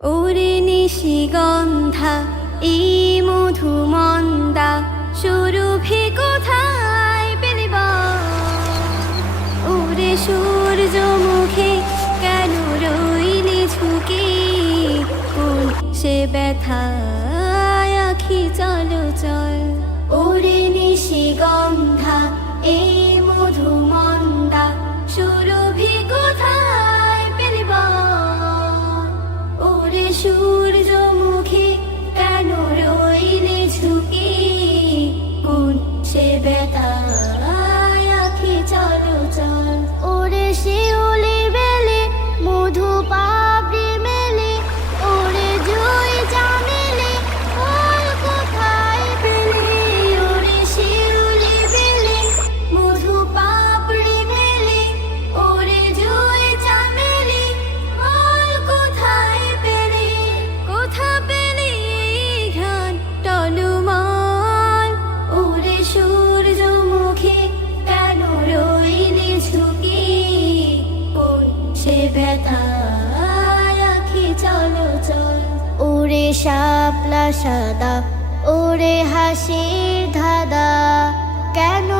ওরে নিশিগন্ধা এই মধুমন্দা সুরভি কোথায় পেলে বল? ওরে সূর্যমুখে কেন রইলি ঝুঁকে? কোন সে ব্যথায় আখি চলো চল। ওরে নিশিগন্ধা এই মধুমন্দা সুরভি কোথায় পেলে বল? ওরে সূর্যমুখী কেন রইলি ঝুঁকে? কোন সে ব্যথায় আখি চলো চল। ওরে শিউলি বেলে মধু পাপড়ি মেলে, ওরে জুই চামেলি ফুল কোথায় পেলে? ওরে শিউলি বেলে মধু পাপড়ি মেলে, ওরে জুই চামেলি ফুল কোথায় পেলে? কোথা পেলে ঘ্রাণ টলমল? ওরে সূর্যমুখী কেন রইলি ঝুঁকে? কোন সে ব্যথায় আখি চলো চল। ওরে শাপলা সাদা ওরে হাসির ধাঁধা কেন